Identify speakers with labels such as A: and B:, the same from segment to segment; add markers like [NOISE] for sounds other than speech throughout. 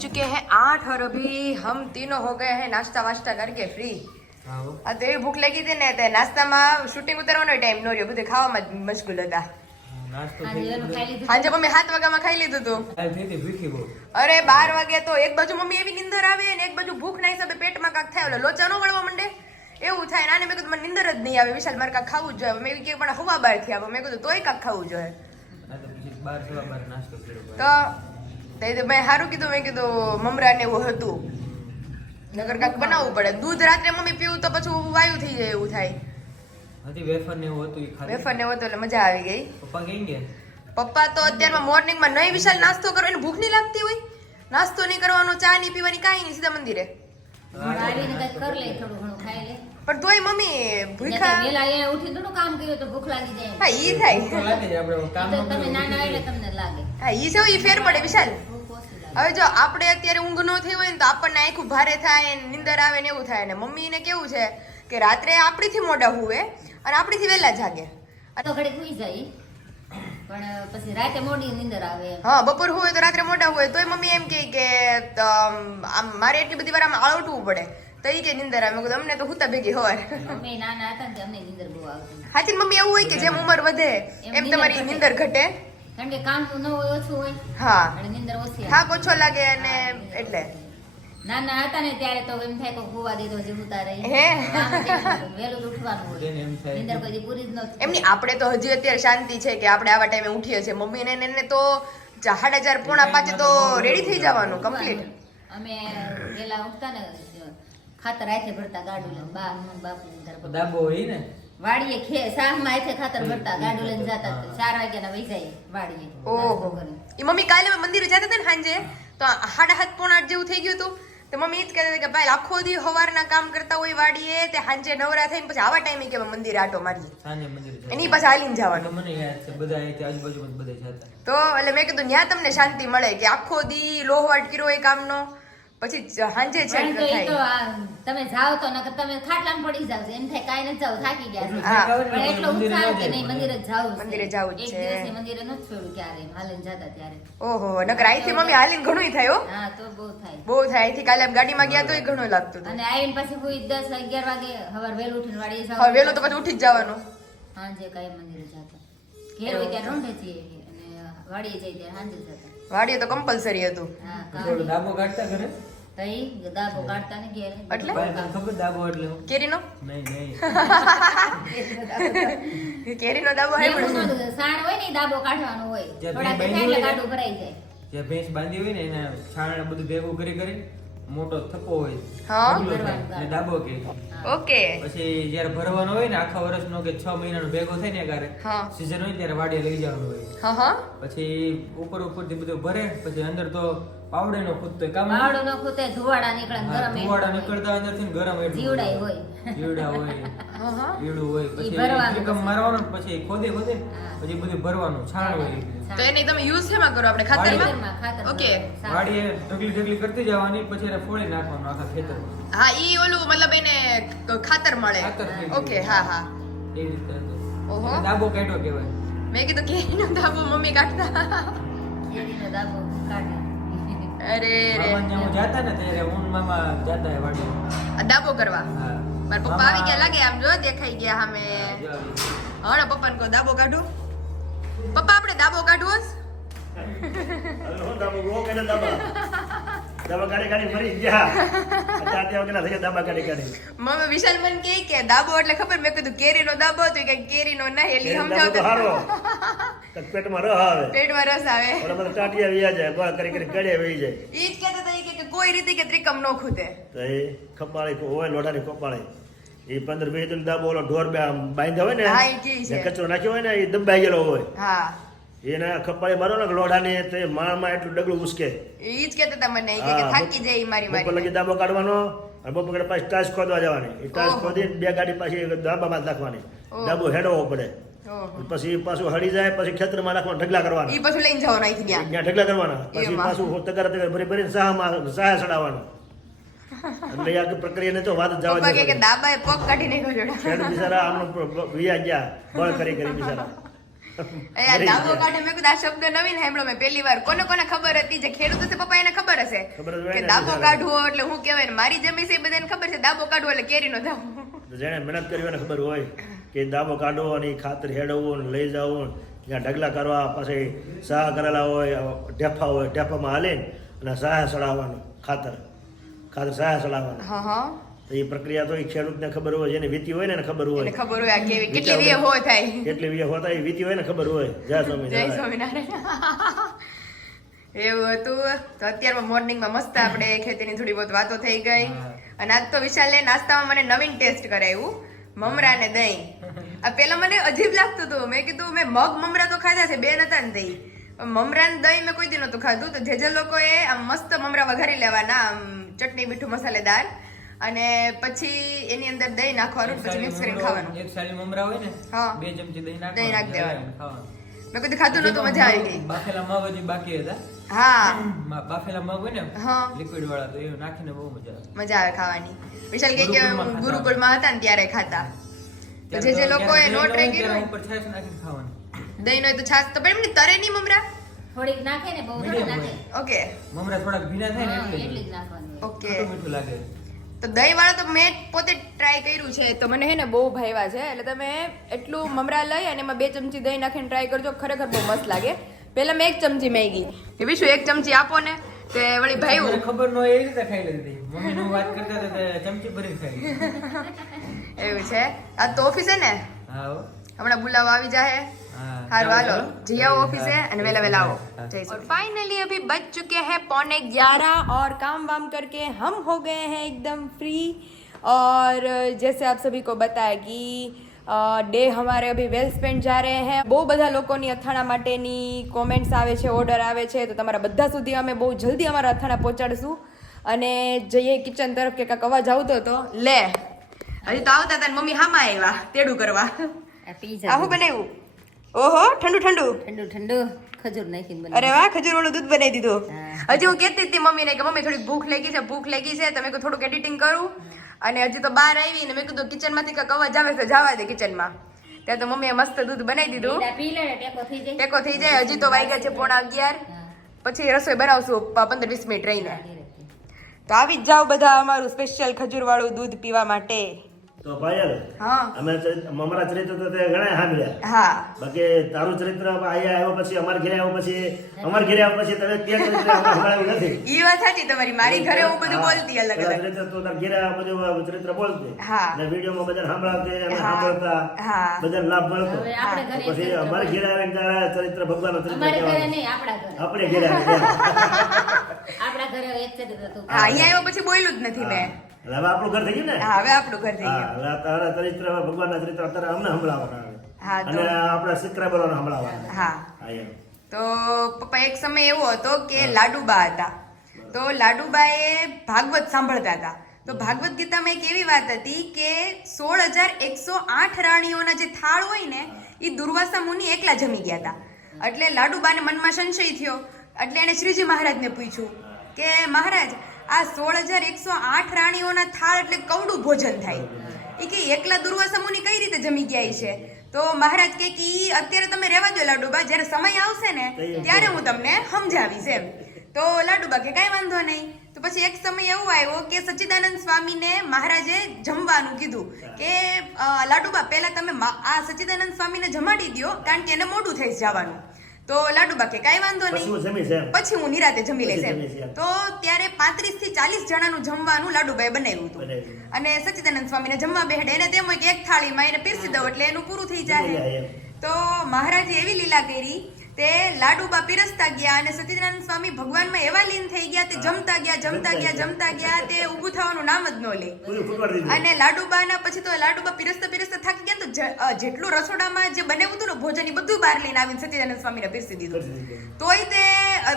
A: Finally अभी बज चुके हैं आठ और अभी हम तीनों हो गए हैं नाश्ता वाश्ता करके फ्री
B: આવો
A: આ તો એવી ભૂખ લાગી હતી ને તે નાસ્તામાં શૂટિંગ ઉતારવાનો ટાઈમ નો રહ્યો બધું ખાવામાં જ મશગુલ હતા
B: નાસ્તો
C: આજે
B: થઈ
C: એનું
B: ગયો
C: ખાઈ લીધું
A: સાંજે મમ્મી સાત વાગ્યામાં ખાઈ લીધું હતું
B: કાલ થઈ હતી ભૂખી બહુ
A: અરે બાર વાગે તો એક બાજુ મમ્મી એવી નિંદર આવે ને એક બાજુ ભૂખ ના હિસાબે પેટમાં કાંક થાય ઓલો લોચા નો વળવા માંડે એવું થાય નાને મેં કીધું મને નિંદર જ નહીં આવે વિશાલ મારે કાંક ખાવું જ જોઈએ મેં એવી કે પણ હવા બહાર થી આવે મેં કીધું તોય કાંક ખાવું જોઈએ
B: આ તો
A: તો મેં સારું કીધું મેં કીધું મમરા ને એવું હતું. નગર કાંક બનાવવું પડે. દૂધ રાત્રે મમ્મી પીવું તો પછી વાયુ થઈ જાય એવું થાય.
B: હતી વેફર ને એવું હતું
A: વેફર ને એવું હતું એટલે મજા આવી ગઈ.
B: પપ્પા કઈ ગયા?
A: પપ્પા તો અત્યારમાં મોર્નિંગમાં નહીં વિશાલ નાસ્તો કરો એને ભૂખ નહીં લાગતી હોય. નાસ્તો નહીં કરવાનો ચા નહીં પીવાની કાંઈ નહીં સીધા મંદિરે. પણ તોય મમ્મી ભૂખા
C: વેલા એ ઉઠી થોડું કામ કર્યું તો ભૂખ લાગી જાય.
A: હા ઈ થાય.
B: ભૂખ લાગે છે આપણે કામ
C: તમે નાના એટલે તમને લાગે.
A: હા ઈ છે ઈ ફેર પડે વિશાલ. હવે જો આપણે અત્યારે ઊંઘ ન થઈ હોય ને તો આપણને આખું ભારે થાય ને નીંદર આવે ને એવું થાય. ને મમ્મીને કેવું છે કે રાત્રે આપણીથી મોડા હુવે અને આપણીથી વહેલા જાગે.
C: તો ઘડી સુઈ જાય. પણ પછી રાતે મોડી નીંદર આવે.
A: હા બપોર હોય તો રાત્રે મોટા હોય તોય મમ્મી એમ કહે કે આમ મારે એટલી બધી વાર આમ આળવટવું પડે. તો એ કે નીંદર આવે. કીધું અમને તો હુતા ભેગી હોય
C: અમે નાના હતા ને અમને નીંદર બહુ આવતી.
A: હાથી મમ્મી એવું હોય કે જેમ ઉંમર વધે
C: એમ
A: તમારી. નીંદર ઘટે.
C: કારણ કે કામ ન હોય ઓછું હોય.
A: હા.
C: અને નીંદર ઓછી.
A: થાક ઓછો લાગે અને એટલે.
C: નાના હતા ને ત્યારે તો એમ થાય કે હોવા દીધો જે ઉતારે
A: હે?
C: વહેલું ઉઠવાનું હોય.
B: તેને એમ થાય
C: નીંદર કોઈ પૂરી જ ન.
A: એમની આપણે તો હજી અત્યારે શાંતિ છે કે આપણે આવા ટાઈમે ઉઠીએ છીએ. મમ્મી ને એને તો સાડા ચાર પોણા પાંચે તો રેડી થઈ જવાનું કમ્પ્લીટ
C: અમે વેલા ઉઠતા ને ખાતર રાખે ભરતા ગાડું બાપુ પર.
B: દાબો હોય ને?
C: વાડીએ ખે શાકમાં એથે ખાતર ભરતા ગાડો લઈને જતા ચાર વાગ્યાના વહી જાય વાડીએ.
A: ઓહો.
C: એ
A: ઈ મમ્મી કાલે મંદિરે જતા હતા ને સાંજે તો સાડા હાથ પોણા આઠ જેવું થઈ ગયું હતું. તો મમ્મી એ જ કહેતા કે ભાઈ આખો દી હવારના કામ કરતા હોય વાડીએ તે સાંજે નવરા થઈને પછી આવા ટાઈમે કે મંદિરે આટો મારીએ. એની પાછા હાલીને જવાનું.
B: મને યાદ છે બધા અહીંથી આજુબાજુ બધા જતા.
A: તો એટલે મેં કીધું ત્યાં તમને શાંતિ મળે કે આખો દી લોહવાટ કર્યો હોય કામનો. પછી સાંજે છે
C: તમે જાઓ તો નકર તમે ખાટલામાં પડી જાવ એમ થાય કાઈ ન જાવ થાકી ગયા છો. પણ એટલો ઉત્સાહ કે નહીં મંદિરે જાવ
A: મંદિરે જાવ છે
C: એક દિવસ મંદિરે ન છોડ્યું ક્યારે હાલીને જતા ત્યારે.
A: ઓહો નકર અહીંથી મમ્મી હાલીને ઘણું થાય હો.
C: હા તો બહુ થાય.
A: બહુ થાય. અહીંથી કાલે આમ ગાડીમાં ગયા તોય ઘણું લાગતું
C: અને આવીને પછી કોઈ દસ અગિયાર વાગે હવાર વેલું ઉઠીને વાડી જાવ.
A: હવે વેલું તો પછી ઉઠી જ જવાનું.
C: સાંજે કાઈ મંદિરે જતા. ઘેર હોય ત્યાં રોંઢે છીએ અને વાડીએ જઈએ ત્યારે સાંજે જતા.
A: વાડીએ તો કમ્પલસરી હતું.
C: હા
B: થોડો કાઢતા ઘરે?
C: તો દાબો કાઢતા ને ઘેર?
A: એટલે?
B: ખબર દાબો એટલે.
A: કેરીનો?
B: નહીં નહીં. [LAUGHS]
A: કેરીનો દાબો. હે
C: એવું સાણ હોય ને દાબો કાઢવાનો હોય થોડા
B: ભેંસ
C: એટલે
B: બાંધી હોય ને?
C: ગાડું ભરાઈ જાય.
B: જ્યાં ભેંસ બાંધી હોય ને એને છાણ બધું ભેગું કરી કરી મોટો થપ્પો હોય.
A: હા.
B: કે.
A: ઓકે.
B: પછી જયારે ભરવાનો હોય ને આખા વર્ષનો કે છ મહિનાનો ભેગો થાય ને ક્યારે
A: સિઝન
B: સીઝન હોય ત્યારે વાડીએ લઈ જવાનું હોય.
A: હા હા.
B: પછી ઉપર ઉપરથી બધું ભરે પછી અંદર તો પાવડે નો ખૂદતો. કામ
C: વાળું ન ખૂટે ધુવાડા નીકળે ને ગરમ
B: ધુવાડા. નીકળતા અંદરથી ગરમ એટલું
C: જીવડાય હોય.
B: જીવડા હોય
A: હા હા
B: હોય પછી
C: પછી.
B: મારવાનું પછી ખોદે ખોદે પછી બધું ભરવાનું છાણ હોય
A: તો એને તમે યુઝ શેમાં કરો આપણે ખાતરમાં. ઓકે.
B: વાડીએ ઢગલી ઢગલી કરતી જવાની પછી એને ફોડી નાખવાનું આખા ખેતરમાં
A: હા ઈ ઓલું મતલબ એને ખાતર મળે. ઓકે હા હા
B: એ રીતે.
A: ઓહો.
B: દાબો કાઢ્યો કહેવાય
A: મેં કીધું કેરીનો દાબો મમ્મી કાઢતા
C: શેરડીનો દાબો કાઢે.
A: અરે રે.
B: હું જાતા ને ત્યારે હું મામા જાતા એ વાડીએ.
A: દાબો કરવા.
B: હા.
A: મારા પપ્પા આવી ગયા લાગે આમ જો દેખાઈ ગયા સામે. હણ પપ્પાને કહો દાબો કાઢું. પપ્પા આપણે દાબો કાઢવો છે?
D: હવે દાબો ગો કે દાબા? દાબા કાઢી કાઢી મરી ગયા. [LAUGHS] અત્યારે ત્યાં થઈ દાબા કાઢી કાઢી.
A: મમ્મી વિશાલ મન કે કે દાબો એટલે ખબર? મેં કીધું કેરીનો દાબો તો કે કેરીનો ના હેલી
D: એનો તો હારો. [LAUGHS]
A: સમજાવતો
D: પેટમાં રસ આવે.
A: પેટમાં રસ આવે.
D: ઓલા બધા ટાટિયા વિયા જાય ગોળ કરી કરી ગળે વહી જાય.
A: ઈ જ કહેતા હતા કે કોઈ રીતે કે ત્રિકમ નો ખૂટે.
D: તો એ ખપાળી હોય લોઢાની ખપાળી. એ પંદર દિન દાબો ઓલો ઢોર બે બાંધ્યા હોય ને કચરો નાખ્યો હોય ને એ દબાઈ ગયેલો હોય.
A: હા.
D: એના ખપાળી મારો ને લોઢાની તો માળમાં એટલું ડગલું ઉસકે.
A: ઈ જ કહેતા તમને કે થાકી જાય મારી મારી
D: લગી દાબો કાઢવાનો અને બપોર પછી પાછી ટાસ ખોદવા જવાની. એ
A: ટાસ
D: ખોદી બે ગાડી પાછી દાબામાં નાખવાની. દાબો હેડવો પડે. પછી પાછું હળી જાય પછી ખેતરમાં નાખવાનું ઢગલા કરવાના.
A: ઈ પાછું લઈને જવાનું અહીંથી ત્યાં.
D: ત્યાં ઢગલા કરવાના. પછી પાછું તગર તગર ભરી ભરીને સાહામાં સાહા ચડાવવાનું. એટલે આ પ્રક્રિયાને તો વાત જવા
A: દે કે દાબાએ પગ કાઢી નાખ્યો જોડા.
D: બિચારા આમનો વિયા ગયા બળ કરી કરી બિચારા.
A: દાબો કાઢે મેં કીધું આ શબ્દ નવીન સાંભળ્યો મેં પહેલી વાર. કોને કોને ખબર હતી? જે ખેડૂત હશે પપ્પા એને ખબર હશે
D: ખબર જ હોય
A: કે દાબો કાઢવો એટલે હું કહેવાય ને મારી જમી છે બધાને ખબર છે દાબો કાઢવો એટલે કેરીનો દાબો
D: તો મહેનત કરી હોય ખબર હોય કે દાબો કાઢવો અને ખાતર હેડવવું ને લઈ જવું ત્યાં ઢગલા કરવા પછી સાહ કરેલા હોય ઢેફા હોય ઢેફામાં હાલે અને સાહ સડાવવાનું ખાતર. ખાતર સાહ સડાવવાનું.
A: હા હા.
D: તો એ પ્રક્રિયા તો એ ખેડૂતને ખબર હોય જેને વીતી હોય ને એને ખબર હોય.
A: ખબર હોય કેવી કેટલી વે હો થાય.
D: કેટલી વીએ હોતા એ વીતી હોય ને ખબર હોય. જય સ્વામી
A: જય સ્વામિનારાયણ. એવું હતું. તો અત્યારમાં મોર્નિંગમાં મસ્ત આપણે ખેતીની થોડી બહુ વાતો થઈ ગઈ. અને આજ તો વિશાલે નાસ્તામાં મને નવીન ટેસ્ટ કરાવ્યું મમરા ને દહીં. આ પેલા મને અજીબ લાગતું હતું. મેં કીધું મેં મગ મમરા તો ખાધા છે બે નતા ને દહીં. મમરા ને દહીં મેં કોઈ દી નતું ખાધું. તો જે જે લોકોએ આમ મસ્ત મમરા વઘારી લેવાના આમ ચટણી મીઠું મસાલેદાર અને પછી એની અંદર દહીં નાખવાનું પછી મિક્સ કરીને ખાવાનું.
B: એક સારી મમરા હોય ને
A: હા.
B: બે ચમચી દહીં
A: દહીં નાખી દેવાનું. મેં કદી ખાધું નતું મજા આવી ગઈ.
B: બાફેલા હજી બાકી હતા.
A: હા.
B: બાફેલા મગ હોય ને
A: હા.
B: લિક્વિડ વાળા તો એ નાખીને બહુ મજા આવે.
A: મજા આવે ખાવાની. વિશાલ કે કે
B: ગુરુકુળમાં.
A: હતા. ને ત્યારે ખાતા. તો જે જે એ નો ટ્રાય કર્યું
B: ઉપર છાશ નાખીને ખાવાનું.
A: દહીં હોય તો છાશ તો પણ એમની તરે નહીં મમરા?
C: થોડીક નાખે ને બહુ થોડી નાખે.
A: ઓકે.
B: મમરા થોડાક ભીના થાય ને એટલે
C: જ નાખવાનું
A: ઓકે.
B: મીઠું લાગે.
A: તો દહીં વાળા તો મેં પોતે ટ્રાય કર્યું છે. તો મને હે ને બહુ ભાવ્યા છે. એટલે તમે એટલું મમરા લઈ અને એમાં બે ચમચી દહીં નાખીને ટ્રાય કરજો. ખરેખર બહુ મસ્ત લાગે. પહેલા મેં એક ચમચી મેગી. કે બીજું એક ચમચી આપો ને તે વળી ભાઈ
B: ખબર ન હોય એ રીતે ખાઈ લેતી મમ્મી નું વાત કરતા હતા ચમચી ભરી ખાઈ [LAUGHS]
A: એવું છે? આ તો ઓફિસ હે ને?
B: હા.
A: હમણાં બોલાવા આવી જાહે. હારું હાલો
B: ચાલો.
A: જી आओ ऑफिस है एंड वेला वेला आओ
B: हाँ।
A: जय और फाइनली अभी बज चुके हैं पौने ग्यारह और काम वाम करके हम हो गए हैं एकदम फ्री और जैसे आप सभी को बताया कि ડે हमारे अभी वेल स्पेंड जा रहे हैं બહુ બધા લોકોની અથાણા માટેની કોમેન્ટ્સ આવે છે ઓર્ડર આવે છે તો તમારા બધા સુધી અમે બહુ જલ્દી અમારા અથાણા પહોંચાડશું અને જઈએ કિચન તરફ કે કાંક અવાજ આવતો હતો લે હજી તો આવતા હતા ને મમ્મી હામાં આવ્યા તેડું કરવા
C: આ પીઝા
A: આ શું બનાવ્યું ઓહો ઠંડુ ઠંડુ.
C: ઠંડુ ઠંડુ. ખજૂર નાખીને
A: અરે વાહ ખજૂર વાળું દૂધ બનાવી દીધું. હજી હું કહેતી હતી મમ્મીને કે મમ્મી થોડીક ભૂખ લાગી છે ભૂખ લાગી છે. તમે થોડુંક એડિટિંગ કરું. અને હજી તો બહાર આવી ને મેં કીધું કિચનમાંથી કંઈક અવાજ આવે તો જવા દે કિચનમાં ત્યાં તો મમ્મીએ મસ્ત દૂધ બનાવી દીધું.
C: પીલા પી લે ને ટેકો થઈ જાય.
A: ટેકો થઈ જાય હજી તો વાગ્યા છે પોણા અગિયાર. પછી રસોઈ બનાવશું પંદર વીસ મિનિટ રહીને. તો આવી જ જાઓ બધા અમારું સ્પેશિયલ ખજૂર વાળું દૂધ પીવા માટે.
D: તો પાયલ અમે અમારા ચરિત્ર તો તે ઘણા સાંભળ્યા
A: હા.
D: બાકી તારું ચરિત્ર અહીંયા આવ્યો પછી અમાર ઘરે આવ્યો પછી અમાર ઘરે આવ્યો પછી તમે તે ચરિત્ર સંભળાવ્યું નથી. [LAUGHS]
A: એ વાત સાચી તમારી. મારી ઘરે હું બધું બોલતી અલગ અલગ.
D: ચરિત્ર તો તાર ઘરે આવ્યો બધું ચરિત્ર બોલતી.
A: હા.
D: ને વિડીયોમાં બધા સાંભળાવતી
A: અને
D: સાંભળતા. બધા લાભ મળતો.
C: હવે આપણે ઘરે
D: પછી અમારે ઘેરે આવીને તારા ચરિત્ર ભગવાન ચરિત્ર
C: અમારે ઘરે નહીં આપણા ઘરે.
D: આપણે ઘરે આવે [LAUGHS]
C: આપણા ઘરે એક ચરિત્ર હતું
A: હા અહીંયા આવ્યો પછી બોલ્યું જ નથી મેં.
D: એટલે હવે આપણું ઘર થઈ ગયું ને?
A: હવે આપણું ઘર થઈ
D: હા,
A: ગયું.
D: હવે તારા ચરિત્ર ભગવાનના ચરિત્ર અત્યારે અમને સંભળાવવાના આવે. અને આપણા સબસ્ક્રાઈબરોને સંભળાવવાના
A: હા.
D: હા
A: તો પપ્પા એક સમય એવો હતો કે લાડુબા હતા. તો લાડુબાએ ભાગવત સાંભળતા હતા. તો ભાગવત ગીતામાં એક એવી વાત હતી કે સોળ હજાર એકસો આઠ રાણીઓના જે થાળ હોય ને એ દુર્વાસા મુનિ એકલા જમી ગયા હતા. એટલે લાડુબાને મનમાં સંશય થયો. એટલે એણે શ્રીજી મહારાજને પૂછ્યું કે મહારાજ આ સોળ હજાર એકસો આઠ રાણીઓના થાળ એટલે કવડું ભોજન થાય. એ કે એકલા દુર્વાસા મુનિ કઈ રીતે જમી ગયા છે? તો મહારાજ કે કે ઈ અત્યારે તમે રહેવા દો લાડુબા જ્યારે સમય આવશે ને ત્યારે હું તમને સમજાવીશ એમ. તો લાડુબા કે કાંઈ વાંધો નહીં. તો પછી એક સમય એવો આવ્યો કે સચ્ચિદાનંદ સ્વામીને મહારાજે જમવાનું કીધું કે લાડુબા પહેલાં તમે આ સચ્ચિદાનંદ સ્વામીને જમાડી દ્યો કારણ કે એને મોડું થઈ જવાનું. તો લાડુ બાકે કાંઈ વાંધો નહીં. પછી હું નિરાતે જમી લઈશ તો ત્યારે પાંત્રીસથી ચાલીસ જણાનું જમવાનું લાડુભાઈ બનાવ્યું હતું. અને સચ્ચિદાનંદ સ્વામીને જમવા બેઠે એને તેમ કે એક થાળીમાં એને પીરસી દઉં એટલે એનું પૂરું થઈ જાય. તો મહારાજે એવી લીલા કરી તે લાડુબા પીરસતા ગયા અને સચ્ચિદાનંદ સ્વામી ભગવાનમાં એવા લીન થઈ ગયા તે જમતા ગયા જમતા ગયા જમતા ગયા. તે ઊભું થવાનું નામ જ ન લે. અને લાડુબાના પછી તો લાડુબા પીરસતા પીરસતા જેટલું રસોડામાં જે બનાવ્યું હતું ને ભોજન એ બધું બહાર લઈને આવીને સચ્ચિદાનંદ સ્વામીને પીરસી દીધું. તોય તે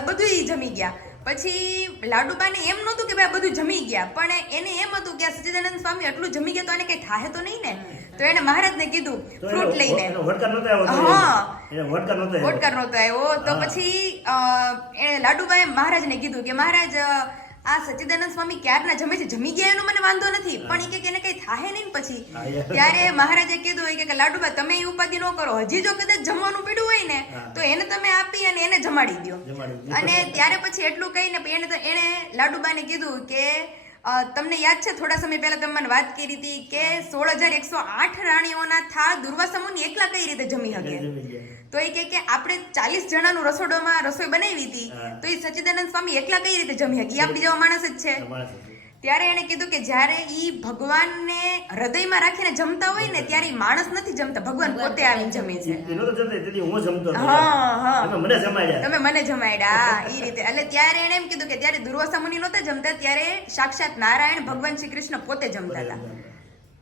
A: બધું જમી ગયા. પછી લાડુબાને એમ નહોતું કે ભાઈ બધું જમી ગયા પણ એને એમ હતું કે સચ્ચિદાનંદ સ્વામી આટલું જમી ગયા તો એને કઈ થાહે તો નહીં ને? તો એને મહારાજને કીધું ફ્રૂટ લઈને. હા. વોટકાર નહોતો આવ્યો. તો પછી અ, એ લાડુબાએ મહારાજને કીધું કે મહારાજ આ સચ્ચિદાનંદ સ્વામી ક્યારના જમે છે? જમી ગયા એનો મને વાંધો નથી. પણ એ કે એને કઈ થાય નહીં પછી? ત્યારે મહારાજે કીધું હોય કે લાડુબા તમે એ ઉપાધિ ન કરો. હજી જો કદાચ જમવાનું પીડું હોય ને તો એને તમે આપી અને એને જમાડી દો
D: દ્યો.
A: અને ત્યારે પછી એટલું કહીને એને તો એણે લાડુબાને કીધું કે તમને યાદ છે થોડા સમય પહેલા તમે મને વાત કરી હતી કે સોળ હજાર એકસો આઠ રાણીઓના થા દુર્વાસા મુનિ એકલા કઈ રીતે જમી શકે?
D: ગયા.
A: તો એ કે કે આપણે ચાલીસ જણાનું રસોડામાં રસોઈ બનાવી હતી. તો એ સચ્ચિદાનંદ સ્વામી એકલા કઈ રીતે જમી કે આપણી જેવા માણસ જ છે. ત્યારે એને કીધું કે જ્યારે ઈ ભગવાનને હૃદયમાં રાખીને જમતા હોય ને ત્યારે માણસ નથી જમતા ભગવાન પોતે આવીને જમે છે.
D: એ હું જમતો
A: હા, હા.
D: મને જમાડ્યા.
A: તમે મને જમાડ્યા ઈ રીતે. એટલે ત્યારે એને એમ કીધું કે ત્યારે દુર્વાસા મુનિ નહોતા જમતા ત્યારે સાક્ષાત નારાયણ ભગવાન શ્રી કૃષ્ણ પોતે જમતા હતા.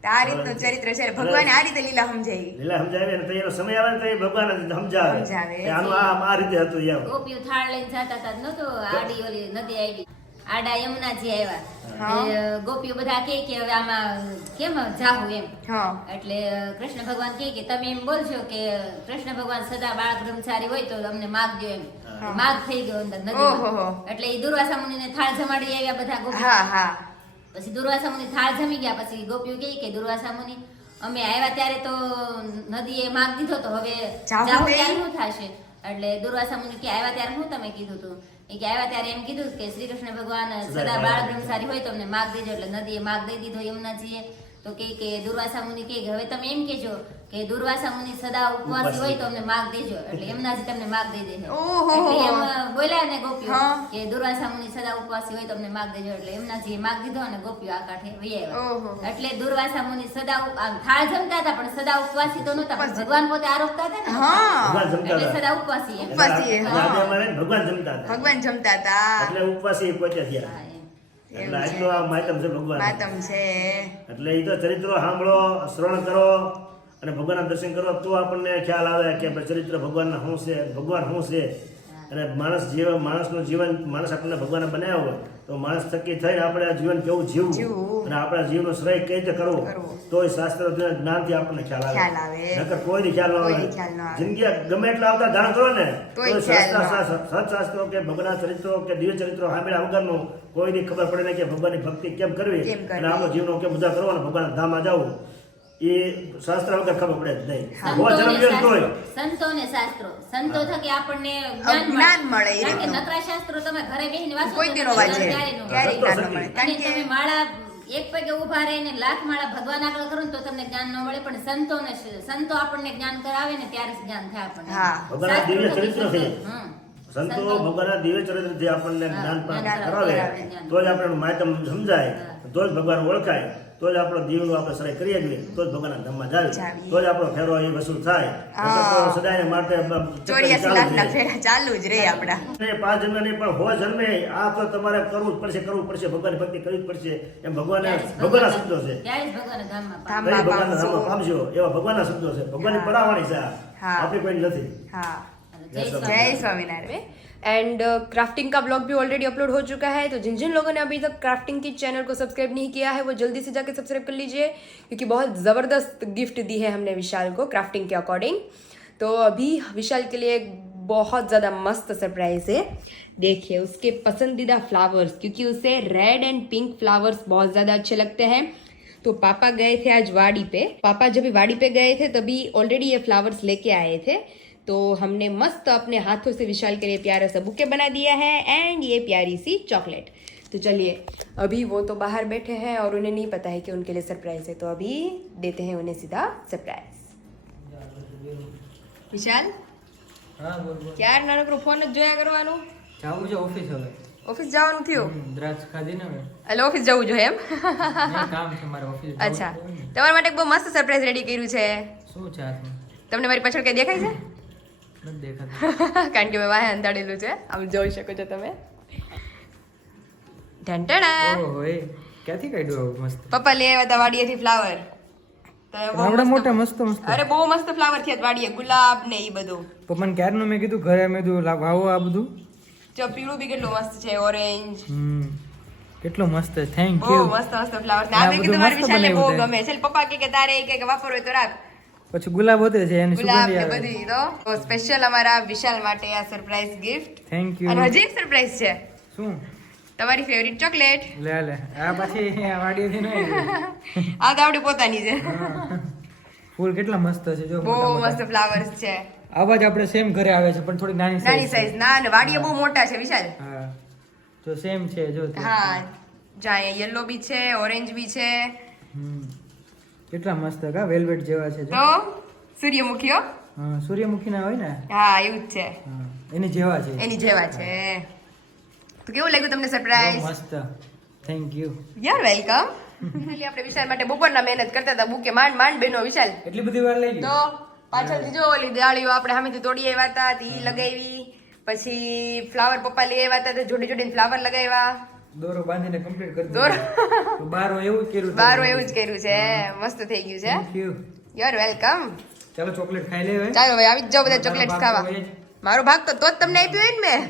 A: આ રીતનું ચરિત્ર છે. ભગવાન આ રીતે લીલા સમજાવી.
D: લીલા સમજાવી અને એનો સમય આવે ને તો એ ભગવાન સમજાવે.
A: સમજાવે.
D: આનું આ આ રીતે હતું એમ.
C: ગોપીઓ થાળ લઈને જતા હતા નતો આડી ઓલી નદી આવી આડા યમુનાજી આવ્યા ગોપીઓ બધા કે કે હવે આમાં કેમ જાવું એમ? એટલે કૃષ્ણ ભગવાન કે કે તમે એમ બોલશો કે કૃષ્ણ ભગવાન સદા બાળ બ્રહ્મચારી હોય તો અમને માગજો એમ. માગ થઈ ગયો અંદર નદી એટલે એ દુર્વાસા મુનિને થાળ જમાડી આવ્યા બધા ગોપી
A: હા હા.
C: પછી દુર્વાસા મુનિ થાળ જમી ગયા પછી ગોપીઓ કહે કે દુર્વાસા મુનિ અમે આવ્યા ત્યારે તો નદીએ માગ દીધો તો હવે
A: જાવું
C: જાવું ત્યારે શું થશે? એટલે દુર્વાસા મુનિ કે આવ્યા ત્યારે શું તમે કીધું તું? એ કે આવ્યા ત્યારે એમ કીધું કે શ્રી કૃષ્ણ ભગવાન સદા બાળ બ્રહ્મચારી હોય તો અમને માગ દેજો એટલે નદીએ માગ દઈ દીધો યમુનાજીએ. તો કે કે દુર્વાસા મુનિ કે હવે તમે એમ કેજો કે દુર્વાસા મુનિ સદા ઉપવાસ હોય તો અમને માગ દેજો. એટલે યમુનાજી તમને માગ દઈ દે એટલે એમ બોલ્યા ને ગોપીઓ કે દુર્વાસા મુનિ સદા ઉપવાસ હોય તો અમને માગ દેજો. એટલે યમુનાજીએ માગ દીધો અને ગોપીઓ આ કાંઠે
A: વૈયા
C: એટલે દુર્વાસા મુનિ સદા ઉપ- આમ થાળ જમતા હતા પણ સદા ઉપવાસી તો નહોતા પણ ભગવાન પોતે આરોપતા હતા ને.
A: હા.
D: ભગવાન જમતા
C: એટલે સદા ઉપવાસી
A: ઉપવાસી,
D: ભગવાન જમતા હતા.
A: ભગવાન જમતા હતા.
D: એટલે ઉપવાસી થયા.
C: એમ.
D: એટલે આટલો આ માતમ છે ભગવાન
A: માતમ છે.
D: એટલે એ તો ચરિત્રો સાંભળો શ્રવણ કરો અને ભગવાનના દર્શન કરો. તો આપણને ખ્યાલ આવે કે ભાઈ ચરિત્ર ભગવાનના શું છે ભગવાન શું છે. અને માણસ જીવન માણસનું જીવન માણસ આપણને ભગવાને બનાવ્યો હોય તો માણસ થકી થઈને આપણે આ જીવન કેવું જીવવું. અને આપણા જીવનનો શ્રેય કઈ રીતે કરવો? તો એ શાસ્ત્ર જ્ઞાનથી આપણને ખ્યાલ આવે. નકર કોઈની ખ્યાલ ન આવે.
A: ખ્યાલ ન આવે.
D: જિંદગી ગમે એટલા આવતા ધારણ કરો ને તો શાસ્ત્ર સત્શાસ્ત્રો કે ભગવાન ચરિત્રો કે દિવ્ય ચરિત્રો સાંભળ્યા વગરનું કોઈની ખબર પડે નહીં કે ભગવાનની ભક્તિ કેમ કરવી?
A: કેમ કરવી.
D: અને આપણો જીવનો કેમ બધા કરવાનો ભગવાનના ધામમાં જવું. એ શાસ્ત્ર વગર ખબર પડે નહીં.
C: સંતો
D: હો.
C: ને
D: જન્મ લ્યો ને તોય.
C: શાસ્ત્રો, સંતો ને શાસ્ત્રો. સંતો થકી આપણને
A: જ્ઞાન મળે.
C: કારણ કે નકરા શાસ્ત્રો તમે ઘરે બેહીને વાંચો
A: કોઈ
C: તમને
A: વાંચે
C: મળે.
A: જ્ઞાન ન મળે. કારણ કે
C: તમે માળા એક પગે ઊભા રહીને લાખ માળા ભગવાન આગળ કરો તો તમને જ્ઞાન ન મળે. પણ સંતો ને સંતો આપણને જ્ઞાન કરાવે ને ત્યારે જ જ્ઞાન થાય આપણને.
A: હા.
D: ભગવાન દિવ્ય ચરિત્ર છે. સંતો ભગવાનના દિવ્ય જે આપણને જ્ઞાન પ્રાપ્ત કરાવે
C: કરાવે,
D: તો જ આપણે માતમ સમજાય તો જ ભગવાન ઓળખાય. તો જ આપણો દીવનું આપણે સરાય કરીએ છીએ તો જ ભગવાનના ધામમાં જાવી
A: જાવી.
D: તો જ આપણો ફેરો એ વસૂલ થાય. સદાય માટે ચાલુ જ રહે.
A: જ
D: એ પાંચ જન્મ નહીં પણ હો જન્મે આ તો તમારે કરવું જ પડશે કરવું પડશે ભગવાન ભક્તિ કરવી જ પડશે. એમ ભગવાન
C: જ
D: ભગવાનના
C: ભગવાન-
D: શબ્દો છે.
C: જ ભગવાનના ધામમાં
A: પામજો.
D: એવા એવા ભગવાનના શબ્દો છે. ભગવાનની. પડાવવાની છે આપણી કોઈ નથી.
C: જય
D: જય
C: સ્વામિનારાયણ.
A: एंड क्राफ्टिंग का ब्लॉग भी ऑलरेडी अपलोड हो चुका है तो जिन जिन लोगों ने अभी तक क्राफ्टिंग की चैनल को सब्सक्राइब नहीं किया है, वो जल्दी से जाके सब्सक्राइब कर लीजिए, क्योंकि बहुत ज़बरदस्त गिफ्ट दी है हमने विशाल को क्राफ्टिंग के अकॉर्डिंग तो अभी विशाल के लिए बहुत ज़्यादा मस्त सरप्राइज़ है। देखिए, उसके पसंदीदा फ्लावर्स क्योंकि उसे रेड एंड पिंक फ्लावर्स बहुत ज़्यादा अच्छे लगते हैं। तो पापा गए थे आज वाड़ी पे। पापा जब वाड़ी पे गए थे, तभी ऑलरेडी ये फ्लावर्स लेके आए थे। तो हमने मस्त अपने हाथों से विशाल के लिए प्यारा सा बुके बना दिया है एंड ये प्यारी सी चॉकलेट तो चलिए अभी वो तो बाहर बैठे हैं और उन्हें नहीं पता है कि उनके लिए सरप्राइज है तो अभी देते हैं उन्हें सीधा सरप्राइज વિશાલ
B: હા બોલ બોલ
A: ક્યાર નાનકડું ફોન જ જોયા કરવાનું
B: જાવું છે ઓફિસ હવે
A: ઓફિસ જવાનું થયું
B: હમ, દ્રાક્ષ ખાધી ને હવે
A: એટલે ઓફિસ જવું જોઈએ એમ
B: નહીં, કામ છે મારે ઓફિસ જવું
A: અચ્છા
B: જ પડે ને.
A: તમારા માટે એક બહુ મસ્ત સરપ્રાઈઝ રેડી કર્યું છે
B: શું છે હાથમાં
A: તમને મારી પાછળ કઈ દેખાય છે
B: નથી દેખાતું [LAUGHS]
A: કારણ કે મેં વાહે અંધાડેલું છે. આમ જોઈ શકો છો તમે. ઢંટણા
B: ક્યાંથી કાઢ્યું આવું મસ્ત?
A: પપ્પા લઈ આવ્યા હતા વાડીએથી ફ્લાવર બહુ
B: આવડા
A: મસ્ત-
B: મોટા મસ્ત મસ્ત.
A: અરે બહુ મસ્ત ફ્લાવર થયા વાડીએ. ગુલાબ ને એ બધું.
B: પણ મને ક્યારનું મેં કીધું? ઘરે મેં કીધું લાવ આ બધું.
A: જો પીળું બી કેટલું મસ્ત છે ઓરેન્જ
B: હમ. કેટલું મસ્ત થેન્ક
A: બહુ મસ્ત મસ્ત ફ્લાવર
B: આ
A: મેં કીધું મારા વિશાલને બહુ ગમે. છે પપ્પા કે તારે કે વાપરવું હોય તો રાખ.
B: પછી ગુલાબ હોતે છે એની
A: ગુલાબ
B: સુગંધી
A: ને બધી તો સ્પેશિયલ અમારા વિશાલ માટે આ સરપ્રાઈઝ ગિફ્ટ
B: થેન્ક
A: અને
B: યુ
A: હજી એક સરપ્રાઈઝ છે.
B: શું?
A: તમારી ફેવરિટ ચોકલેટ
B: લે લે. આ પછી આ વાડીએથી નહીં [LAUGHS]
A: આ તો આપણી પોતાની છે.
B: ફૂલ કેટલા મસ્ત છે જો
A: બહુ મસ્ત ફ્લાવર્સ છે.
B: આવા જ આપણે સેમ ઘરે આવે છે પણ થોડી નાની
A: નાની સાઈઝ ના અને વાડીએ બહુ મોટા છે વિશાલ.
B: હા. જો સેમ છે જો.
A: હા. જાય યલો બી છે ઓરેન્જ બી છે.
B: હમ. કેટલા મસ્ત કા? વેલ્વેટ જેવા છે.
A: તો સૂર્યમુખીઓ
B: હા. સૂર્યમુખી ના હોય ને?
A: હા એવું જ છે.
B: એની જેવા છે.
A: એની જેવા છે. તો કેવું લાગ્યું તમને સરપ્રાઈઝ
B: મસ્ત. થેન્ક યુ
A: યાર વેલકમ એટલે આપણે વિશાલ માટે બપોરના મહેનત કરતા હતા. બુકે માંડ માંડ બેનો વિશાલ.
B: એટલી બધી વાર લાગી?
A: તો પાછળથી જો ઓલી દાળીઓ આપણે સામેથી તોડી આવ્યા હતા ઈ લગાવી. પછી ફ્લાવર પપ્પા લઈ આવ્યા હતા તો જોડી જોડીને ફ્લાવર લગાવ્યા.
B: દોરો બાંધીને કમ્પ્લીટ કરી
A: દોરો.
B: દીધો. તો બારો એવું જ કર્યું
A: બારો એવું જ કર્યું છે મસ્ત થઈ ગયું છે
B: થેન્ક યુ
A: યુ વેલકમ
B: ચાલો ચોકલેટ ખાઈ લે [LAUGHS] હવે
A: ચાલો ભાઈ આવી જ જાઓ બધા
B: તારો
A: ચોકલેટ્સ
B: ભાગ
A: ખાવા
B: તો હોય જ.
A: મારો ભાગ તો તો જ તમને આપ્યો હોય ને મેં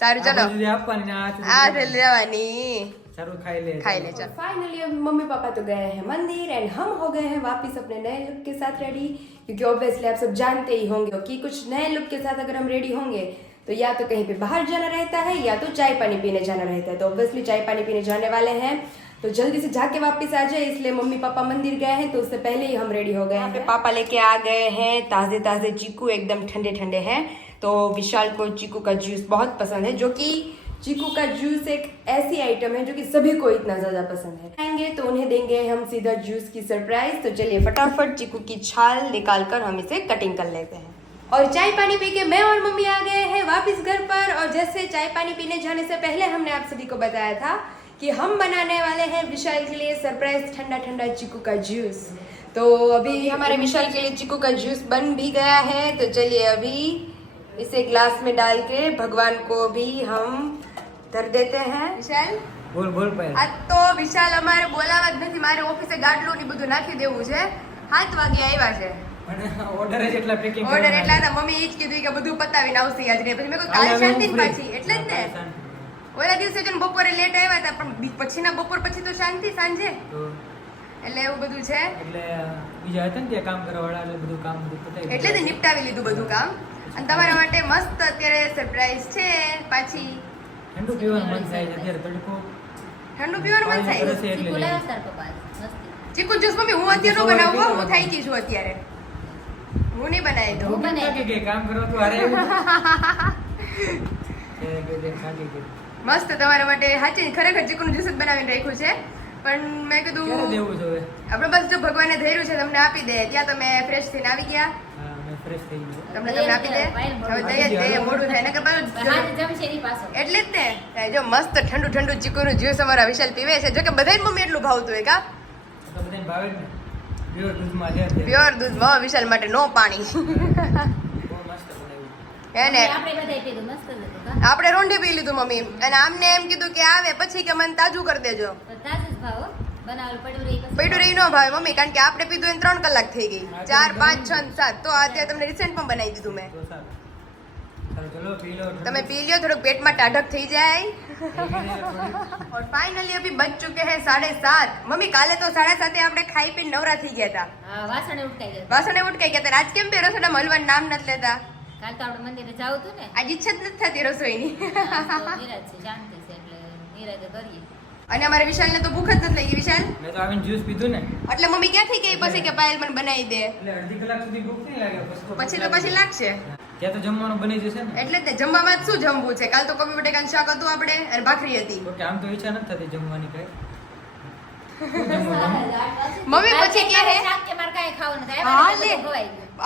A: સારું
B: આ
A: ચલો
B: બાજુ જે આપવાની ને આ બાજુ
A: આ
B: જે
A: છે લેવાની
B: સારું ખાઈ લે
A: खाई ले चल फाइनली अब मम्मी पापा तो गए हैं मंदिर एंड हम हो गए हैं वापस अपने नए लुक के साथ रेडी क्योंकि ऑब्वियसली आप सब जानते ही होंगे कि कुछ नए लुक के साथ अगर हम रेडी होंगे तो या तो कहीं पे बाहर जाना रहता है या तो चाय पानी पीने जाना रहता है। तो ऑब्वियसली चाय पानी पीने जाने वाले हैं। तो जल्दी से जाके वापस आ जाए इसलिए मम्मी पापा मंदिर गए हैं तो उससे पहले ही हम रेडी हो गए हैं। पापा लेके आ गए हैं ताज़े ताज़े चीकू एकदम ठंडे ठंडे हैं। तो विशाल को चीकू का जूस बहुत पसंद है जो कि चीकू का जूस एक ऐसी आइटम है जो कि सभी को इतना ज़्यादा पसंद है। आएँगे तो उन्हें देंगे हम सीधा जूस की सरप्राइज़ तो चलिए फटाफट चीकू की छाल निकाल कर हम इसे कटिंग कर लेते हैं। और चाय पानी पी के मैं और मम्मी आ गए हैं वापस घर पर और जैसे चाय पानी पीने जाने से पहले हमने आप सभी को बताया था कि हम बनाने वाले हैं विशाल के लिए सरप्राइज ठंडा ठंडा चीकू का जूस तो अभी हमारे विशाल के लिए चीकू का जूस बन भी गया है तो चलिए अभी इसे ग्लास में डाल के भगवान को भी हम धर देते हैं विशाल
B: બોલ બોલ પાયલ
A: આજ તો વિશાલ અમારે બોલાવા જ નથી મારે ઓફિસે ગાડલું ને બધું નાખી દેવું છે સાત વાગે આવ્યા છે
B: અને ઓર્ડર જ એટલા પેકિંગ
A: ઓર્ડર એટલા હતા. મમ્મી એ જ કીધું કે બધું પતાવીને આવશે આજ ને પછી. મેં કહ્યું કાલે શાંતિ પાછી. એટલે જ ને. ઓલા દિવસે જો બપોરે લેટ આવ્યા હતા પણ પછીના બપોર પછી તો શાંતિ સાંજે. એટલે એવું બધું છે.
B: એટલે બીજા હતા ને ત્યાં કામ કરવા એટલે બધું કામ બધું પતાવી
A: એટલે જ નિપટાવી લીધું બધું કામ. અને તમારા માટે મસ્ત અત્યારે સરપ્રાઈઝ છે પાછી.
B: ઠંડુ પીવાનું મન થાય અત્યારે તડકો
A: ઠંડુ પીવાનું મન થાય.
B: પાણી સરસ છે
C: ચીકુ
B: એટલે
C: લાવ્યા તાર પપ્પા
A: ચીકુ જ્યુસ મમ્મી હું અત્યારે બનાવું? હું થઈ ગઈ છું અત્યારે. હું નહીં બનાવી દઉં
C: હું બનાવી
B: કે કામ કરો તો [LAUGHS] કે.
A: મસ્ત તમારા માટે સાચી ખરેખર ચીકુનું જ્યુસ જ બનાવીને રાખ્યું છે. પણ મેં કીધું
B: દેવું છે
A: આપણે બસ જો ભગવાને ધૈર્યું છે તમને આપી દે. ત્યાં તમે ફ્રેશ થઈને આવી ગયા.
B: હા મેં ફ્રેશ થઈ ગયો
A: તમને તમને આપી દે. હવે મોડું થાય. નકર પાછું એટલે જ ને. જો મસ્ત ઠંડુ ઠંડુ ચીકુનું જ્યુસ અમારા વિશાલ પીવે છે. જો કે બધાય મમ્મી એટલું ભાવતું હોય કા?
B: બધાને ભાવે ને. પ્યોર દૂધમાં
A: વિશાલ માટે નો પાણી.
B: બહુ મસ્ત બનાવ્યું.
A: હે ને
C: આપણે રોંઢી પીધું મસ્ત જ હતું કા?
A: આપણે રોંઢે પી લીધું મમ્મી. અને આમને એમ કીધું કે આવે પછી કે મને તાજું કરી દેજો.
C: પડ્યું રહી.
A: ન ભાવે મમ્મી. કારણ કે આપણે પીધું એને ત્રણ કલાક થઈ ગઈ. ચાર પાંચ છ સાત. તો અત્યારે તમને રિસેન્ટ પણ બનાવી દીધું મેં.
B: તો સારું સારું ચલો પી લો
A: તમે પી લ્યો થોડુંક પેટમાં ટાઢક થઈ જાય
B: થોડી
A: और फाइनली अभी बज चुके हैं साढ़े सात मम्मी काले तो साढ़े साते આપણે ખાઈ પીને નવરા થઈ ગયા હતા
C: હા, વાસણે ઉટકાઈ ગયા
A: વાસણે ઉઠકાઈ ગયા હતા આજ કેમ બે રસોડામાં હલવાનું નામ નથી લેતા
C: કાલ તો આપણે મંદિરે જાવું હતું ને
A: આજ ઈચ્છા જ નથી થતી રસોઈની
C: આજ [LAUGHS] તો નિરાંત છે શાંતિ છે એટલે નિરાંતે કરીએ
A: અને અમારે વિશાલને તો ભૂખ જ નથી લાગી વિશાલ
B: મેં તો આવીને જ્યુસ પીધું ને
A: એટલે મમ્મી ક્યાંથી ગઈ પછી કે પાયલ મને બનાવી દે
B: એટલે અડધી કલાક સુધી ભૂખ નહીં લાગે
A: પછી તો પછી લાગશે
B: ત્યાં તો જમવાનું બની જશે ને.
A: એટલે તે જમવામાં જ શું જમવું છે? કાલ તો કોબી બટેકાનું શાક હતું આપણે અને ભાખરી હતી.
B: ઓકે આમ તો ઈચ્છા નથી થતી જમવાની કઈ.
A: મમ્મી? પછી કે હે?
C: શાક કે મારે કાંઈ ખાવું નથી
A: હા, લે.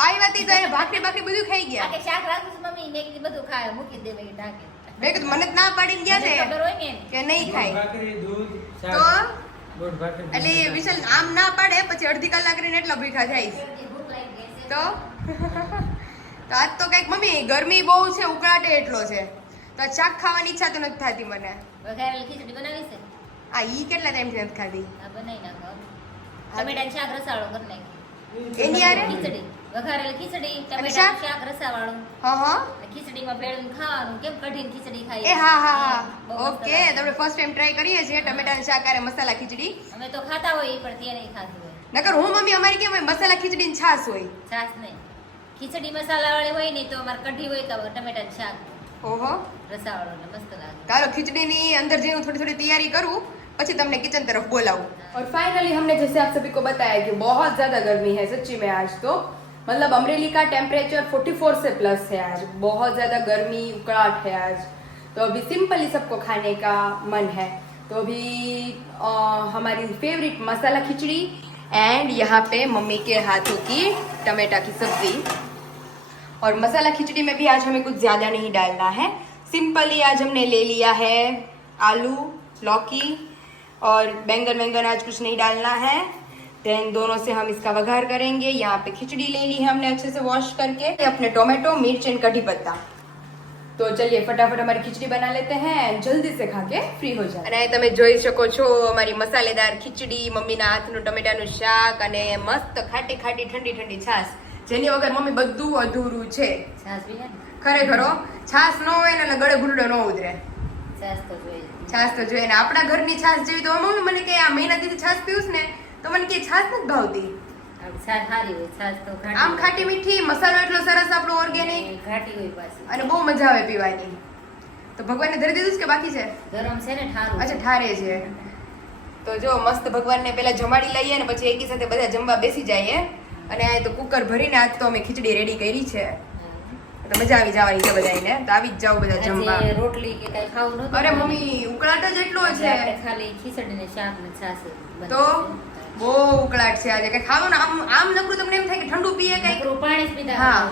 A: આવી હતી તો એ ભાખરી ભાખરી બધું ખાઈ ગયા.
C: કે શાક રાખું છું મમ્મી મેં કીધું બધું ખાય મૂકી દે મેં કીધું
A: મેં કીધું મને જ ના પાડીને ગયા છે
C: ખબર હોય ને
A: કે નહીં ખાય.
B: ભાખરી દૂધ
A: તો?
B: શાક તો
A: એટલે વિશાલ આમ ના પાડે પછી અડધી કલાક રહીને એટલા ભૂખા જાય. તો? તો આજ તો કંઈક મમ્મી ગરમી બહુ છે ઉકળાટે એટલો છે. તો શાક ખાવાની ઈચ્છા તો નથી થતી મને.
C: વઘારેલી ખીચડી બનાવી છે?
A: આ ઈ કેટલા ટાઈમથી નથી ખાધી?
C: આ બનાવી નાખો ટમેટાનું શાક રસાવાળો કરી નાખી.
A: એની આરે
C: ખીચડી. વઘારેલી ખીચડી? ટમેટાનું શાક? રસાવાળો.
A: હા હા.
C: ખીચડીમાં ભેળવીને ખાવાનું કેમ કઢીને ખીચડી ખાઈ
A: એ હા હા હા. ઓકે તમે ફર્સ્ટ ટાઈમ ટ્રાય કરીએ છીએ ટમેટાનું શાક અને મસાલા ખીચડી.
C: અમે તો ખાતા હોય પણ તે નહીં ખાતું હોય.
A: નકર હું મમ્મી અમારી કેમ હોય? મસાલા ખીચડી છાશ હોય.
C: છાશ નહીં. ખીચડી મસાલા વાળી હોય ને તો અમારે કઢી હોય તો ટમેટાનું શાક
A: ઓહો
C: રસાવાળો એટલે મસ્ત લાગે
A: ચાલો ખીચડીની અંદર જઈને હું થોડી થોડી तैयारी करूँ પછી તમને किचन तरफ बुलाऊं और फाइनली हमने जैसे आप सभी को बताया कि बहुत ज्यादा गर्मी है सच्ची में आज तो मतलब अमरेली का टेम्परेचर 44 से प्लस है आज बहुत ज्यादा गर्मी उकड़ाट है आज तो अभी सिंपल ही सबको खाने का मन है तो अभी अ, हमारी फेवरेट मसाला खिचड़ी एंड यहाँ पे मम्मी के हाथों की टमाटा की सब्जी और मसाला खिचड़ी में भी आज हमें कुछ ज़्यादा नहीं डालना है सिंपली आज हमने ले लिया है आलू लौकी और बैंगन वैंगन आज कुछ नहीं डालना है देन दोनों से हम इसका वघार करेंगे यहाँ पे खिचड़ी ले ली है हमने अच्छे से वॉश करके अपने टोमेटो मिर्च एंड कढ़ी पत्ता તો ચલીએ ફટાફટ અમારી ખીચડી બના લેતે હૈ જલ્દી સે ખા કે ફ્રી હો જાય અને તમે જોઈ શકો છો અમારી મસાલેદાર ખીચડી મમ્મીના હાથનું ટમેટાનું શાક અને મસ્ત ખાટી ખાટી ઠંડી ઠંડી છાશ જેની વગર મમ્મી બધું અધૂરું છે. ખરેખરો. છાશ ન હોય ને ગળે ગુરડો ન ઉતરે.
C: છાસ તો જોઈએ. જ.
A: તો જોઈએ ને. આપણા ઘરની છાશ જેવી તો મમ્મી મને કે આ મહિનાથી છાશ પીવું ને તો મને કે છાશ નથી ભાવતી. આમ ખાટી મીઠી મસાલો એટલો સરસ આપણો ઓર્ગેનિક
C: ઘાટી હોય પાછી.
A: અને બહુ મજા આવે પીવાની. તો ભગવાનને ધરી દીધું કે બાકી છે?
C: ગરમ છે ને ઠારું
A: અચ્છા ઠારે છે. તો જો મસ્ત ભગવાનને પહેલા જમાડી લઈએ ને પછી એકી સાથે બધા જમવા બેસી જઈએ અને આ તો કુકર ભરીને આજ તો અમે ખીચડી રેડી કરી છે. તો મજા આવી જવાની છે બધાને તો આવી જ જાવ બધા જમવા.
C: રોટલી કે કઈ ખાવું નતું
A: અરે મમ્મી ઉકળાટ જ એટલો છે.
C: ખાલી ખીચડી ને શાક ને છાશ
A: તો? બહુ ઉકળાટ છે આજે. કઈ ને આમ આમ નકરું તમને એમ થાય કે ઠંડુ પીએ કઈ?
C: પાણી જ પીધા
A: હા.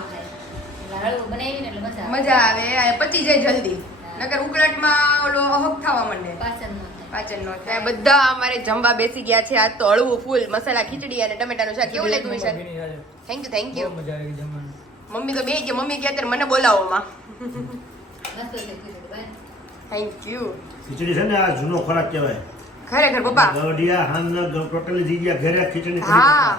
C: મજા આવે.
A: પચી જાય જલ્દી. નકર ઉકળાટમાં ઓલો અહક થવા માંડે.
C: પાચન.
A: પાચન નો થાય. બધા અમારે જમવા બેસી ગયા છે. આજ તો હળવું ફૂલ મસાલા ખીચડી અને ટમેટાનું શાક. કેવું લાગ્યું Vishal
B: thank you thank you
A: mummy તો બે કે મમ્મી કે અત્યારે મને બોલાવો માં. થેન્ક યુ
D: ખીચડી છે ને આ જૂનો ખોરાક કહેવાય.
A: ખરેખર પપ્પા?
D: ગવડિયા હાંજ ટોટલી થઈ ગયા ઘરે ખીચડી
A: હા.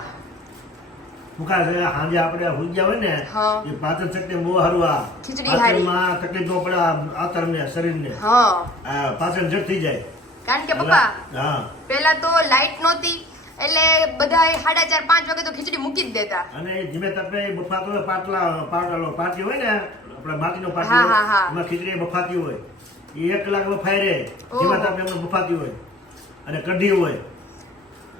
D: ભૂખા હાંજે આપણે હુઈ ગયા હોય ને
A: હા.
D: એ પાચન શક્તિ બહુ હારું આ
A: ખીચડી હારી.
D: પાચનમાં તકલીફ ન પડે આ આતરને શરીરને.
A: હા.
D: આ પાચન જટ થઈ જાય.
A: કારણ કે પપ્પા પેલા તો લાઈટ નહોતી એટલે બધા સાડા ચાર પાંચ વાગે તો ખીચડી મૂકી જ દેતા.
D: અને ધીમે તપે બફાતો પાટલા પાટલો પાટી હોય ને આપણે માટીનો પાટી. એમાં ખીચડી બફાતી હોય. એ એક કલાક બફાઈ રહે ધીમા તપે એમાં બફાતી હોય. અને કઢી હોય.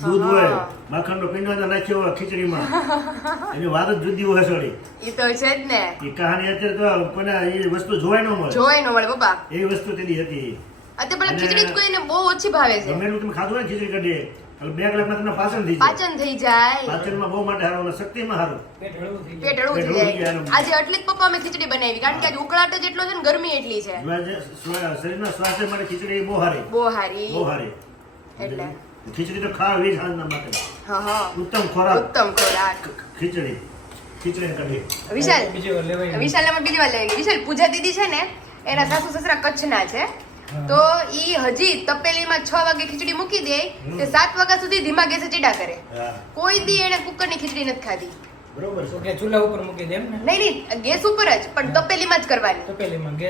D: દૂધ. હોય. માખણનો પીંડો નાખ્યો હોય ખીચડીમાં. [LAUGHS] એની વાત જ જુદી હોય સળી.
A: એ તો છે જ ને.
D: એ કહાની અત્યારે તો કોને એ વસ્તુ જોવાય ન મળે.
A: જોવાય ન મળે બાપા
D: એ વસ્તુ તેની હતી.
A: અત્યારે પેલા ખીચડી જ કોઈને બહુ ઓછી ભાવે છે.
D: ગમે એટલું તમે ખાધું હોય ને ખીચડી કઢી એટલે બે કલાકમાં તમને પાચન થઈ જાય.
A: પાચન થઈ જાય.
D: પાચનમાં બહુ માટે સારું અને શક્તિમાં સારું
B: પેટ હળવું થઈ જાય.
A: આજે એટલે જ પપ્પા મેં ખીચડી બનાવી. કારણ કે આજે ઉકળાટ જ એટલો છે ને ગરમી એટલી છે.
D: શરીરના સ્વાસ્થ્ય માટે ખીચડી બહુ હારી.
A: બહુ હારી.
D: બહુ હારી.
A: એટલે.
D: ખીચડી તો ખાવી જ સાંજના માટે.
A: હા હા.
D: ઉત્તમ ખોરાક.
A: ઉત્તમ ખોરાક.
D: ખીચડી. ખીચડી કઢી.
A: વિશાલ.
B: બીજી વાર લેવાય
A: વિશાલ બીજી વાર લઈ વિશાલ પૂજા દીદી છે ને એના સાસુ સસરા કચ્છના છે. તો ઈ હજી તપેલીમાં છ વાગે ખીચડી મૂકી દે તે સાત વાગ્યા સુધી ધીમા ગેસે ચીડા કરે. કોઈ દી એને કુકરની ખીચડી નથી ખાધી.
D: બરોબર છે.
B: કે ચૂલા ઉપર મૂકી દે એમ ને?
A: નહીં નહીં ગેસ ઉપર જ પણ તપેલીમાં જ કરવાની.
B: તપેલીમાં ગે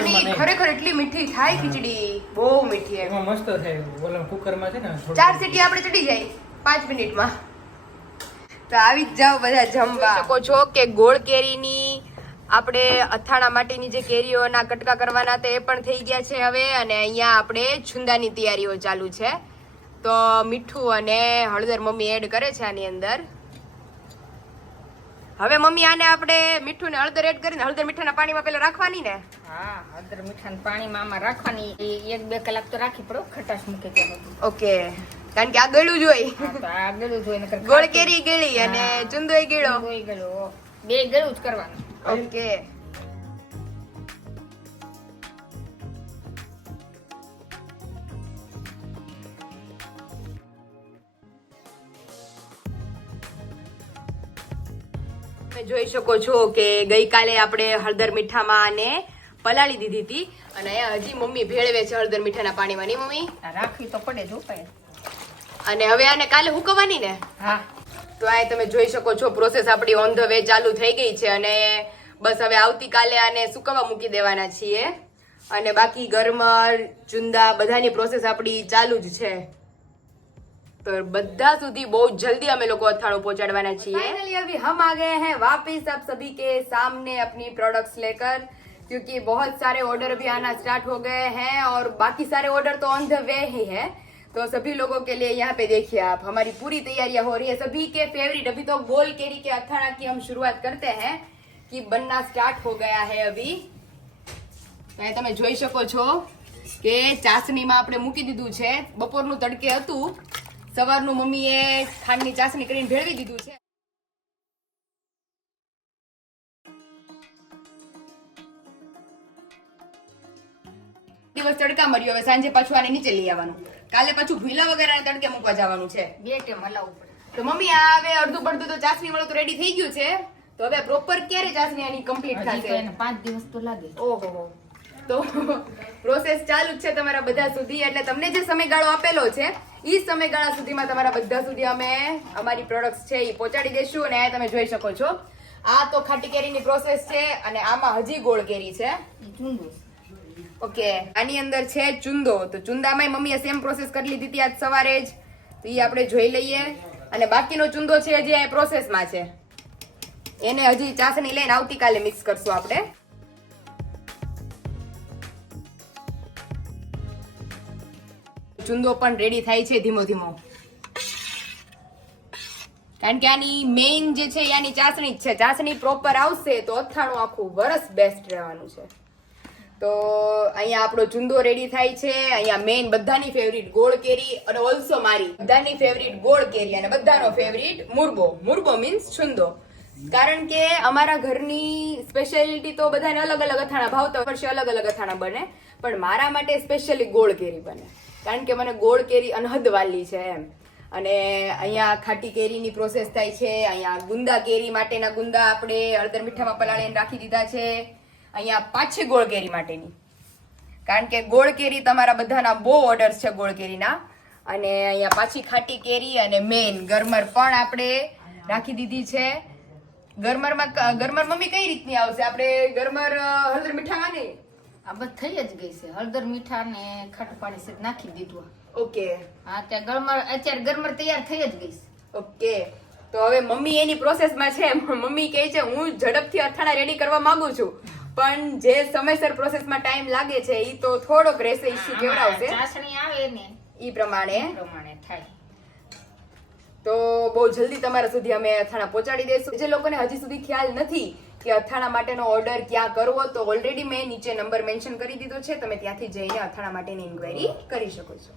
A: અને ખરેખર એટલી મીઠી થાય ખીચડી બહુ મીઠી એમાં.
B: મસ્ત થાય ઓલા કુકરમાં છે ને
A: ચાર સીટી આપણે ચડી જાય પાંચ મિનિટમાં. તો આવી જ જાઓ બધા જમવા. શકો છો કે ગોળ કેરીની આપણે અથાણા માટેની જે કેરીઓના કટકા કરવાના હતા એ પણ થઈ ગયા છે હવે અને અહીંયા આપણે છુંદાની તૈયારીઓ ચાલુ છે. તો મીઠું અને હળદર મમ્મી એડ કરે છે આની અંદર. હવે મમ્મી આને આપણે મીઠું ને હળદર એડ કરીને હળદર મીઠાના પાણીમાં પેલા રાખવાની ને?
E: હા હળદર મીઠાના પાણીમાં આમાં રાખવાની. એક બે કલાક તો રાખી પડો ખટાશ મૂકે ત્યાં
A: ઓકે. કારણ કે આ ગળ્યું જ હોય.
E: આ ગળું જોઈ
A: ગોળ કેરી ગળી અને. ચુંદોય ગળો
E: ગળું ગળું. બે ગળું જ કરવાનું.
A: ઓકે તમે જોઈ શકો છો કે ગઈકાલે આપણે હળદર મીઠામાં આને પલાળી દીધી હતી અને અહીંયા હજી મમ્મી ભેળવે છે હળદર મીઠાના પાણીમાં ની મમ્મી?
E: આ રાખવી તો પડે જો
A: અને હવે આને કાલે હુકવવાની ને?
E: હા.
A: તો આ તમે જોઈ શકો છો પ્રોસેસ આપણી ઓન ધ વે ચાલુ થઈ ગઈ છે અને બસ હવે આવતીકાલે આને સુકવવા મૂકી દેવાના છીએ અને બાકી ગરમર ચુંદા બધાની પ્રોસેસ આપણી ચાલુ જ છે तो બધા સુધી બહુ જલ્દી અમે લોકો અથાણું પહોંચાડવાના છીએ फाइनली अभी हम आ गए हैं वापस आप सभी के सामने अपनी प्रोडक्ट्स लेकर क्योंकि बहुत सारे ऑर्डर अभी आना स्टार्ट हो गए हैं और बाकी सारे ऑर्डर तो ऑन द वे ही है तो सभी लोगों के लिए यहाँ पे देखिए आप हमारी पूरी तैयारियां हो रही है सभी के फेवरेट अभी तो गोल केरी के अखाड़ा की हम शुरुआत करते हैं कि बनना स्टार्ट हो गया है अभी તો અહીં તમે જોઈ શકો છો કે ચાસણીમાં આપણે મૂકી દીધું છે બપોરનું તડકે હતું સવારનું મમ્મીએ ખાંડની ચાસણી કરીને ભેળવી દીધું છે દિવસ તડકા મર્યો હવે સાંજે પાછું આને નીચે લઈ આવવાનું કાલે પાછું ભૂલા વગર આને તડકે મૂકવા જવાનું છે
E: બે ટેમ હલાવવું પડે
A: તો મમ્મી આ હવે અડધું પડધું તો ચાસણી વાળું તો રેડી થઈ ગયું છે તો હવે પ્રોપર ક્યારે ચાસણી આની કમ્પ્લીટ થશે?
E: પાંચ દિવસ તો લાગે.
A: ઓહો તો પ્રોસેસ ચાલુ જ છે તમારા બધા સુધી એટલે તમને જે સમયગાળો આપેલો છે એ સમયગાળા સુધીમાં તમારા બધા સુધી અમે અમારી પ્રોડક્ટ્સ છે એ પહોંચાડી દઈશું અને આ તમે જોઈ શકો છો. આ તો ખાટી કેરીની પ્રોસેસ છે અને આમાં હજી ગોળ કેરી છે. ઓકે આની અંદર છે ચુંદો. તો ચુંદામાં મમ્મીએ સેમ પ્રોસેસ કરી લીધી હતી આજ સવારે જ. તો એ આપણે જોઈ લઈએ. અને બાકીનો ચુંદો છે જે આ પ્રોસેસમાં છે. એને હજી ચાસણી લઈને આવતીકાલે મિક્સ કરશું આપણે. ચુંદો પણ રેડી થાય છે ધીમો ધીમો. કારણ કે આની મેઇન જે છે એની ચાસણી જ છે. ચાસણી પ્રોપર આવશે તો અથાણું આખું વરસ બેસ્ટ રહેવાનું છે. તો અહીંયા આપણો ચુંદો રેડી થાય છે. અહીંયા મેઇન બધાની ફેવરિટ ગોળ કેરી અને ઓલ્સો મારી બધાની ફેવરિટ ગોળ કેરી અને બધાનો ફેવરિટ મુરબો. મુરબો મીન્સ છુંદો કારણ કે અમારા ઘરની સ્પેશિયાલિટી તો બધાને અલગ અલગ અથાણા ભાવતા વર્ષે અલગ અલગ અથાણા બને. પણ મારા માટે સ્પેશિયલી ગોળ કેરી બને. કારણ કે મને ગોળ કેરી અનહદ વાલી છે એમ. અને અહીંયા ખાટી કેરીની પ્રોસેસ થાય છે, અહીંયા ગુંદા કેરી માટેના ગુંદા આપણે હળદર મીઠામાં પલાળીને રાખી દીધા છે. અહીંયા પાછી ગોળ કેરી માટેની. કારણ કે ગોળ કેરી તમારા બધાના બહુ ઓર્ડર્સ છે ગોળ કેરીના અને અહીંયા પાછી ખાટી કેરી અને મેન ગરમર પણ આપણે રાખી દીધી છે. ગરમરમાં ગરમર મમ્મી કઈ રીતની આવશે? આપણે ગરમર હળદર મીઠામાં નહીં
E: આ બધ થઈ જ ગઈ છે. હળદર મીઠા ને ખાટું પાણી છે નાખી દીધું
A: ઓકે.
E: હા ત્યાં ગરમર અત્યારે ગરમર તૈયાર થઈ જ ગઈ છે.
A: ઓકે. તો હવે મમ્મી એની પ્રોસેસમાં છે. મમ્મી કહે છે હું ઝડપથી અથાણા રેડી કરવા માંગુ છું. પણ જે સમયસર પ્રોસેસમાં ટાઈમ લાગે છે એ તો થોડોક રહેશે ઇશ્યુ કેવડાવશે?
E: ચાસણી આવે ને.
A: એ પ્રમાણે.
E: પ્રમાણે થાય.
A: તો બહુ જલ્દી તમારા સુધી અમે અથાણા પહોંચાડી દઈશું જે લોકોને હજી સુધી ખ્યાલ નથી કે અથાણા માટેનો ઓર્ડર ક્યાં કરવો, તો ઓલરેડી મેં નીચે નંબર મેન્શન કરી દીધો છે. તમે ત્યાંથી જઈને અથાણા માટેની ઇન્ક્વાયરી કરી શકો છો.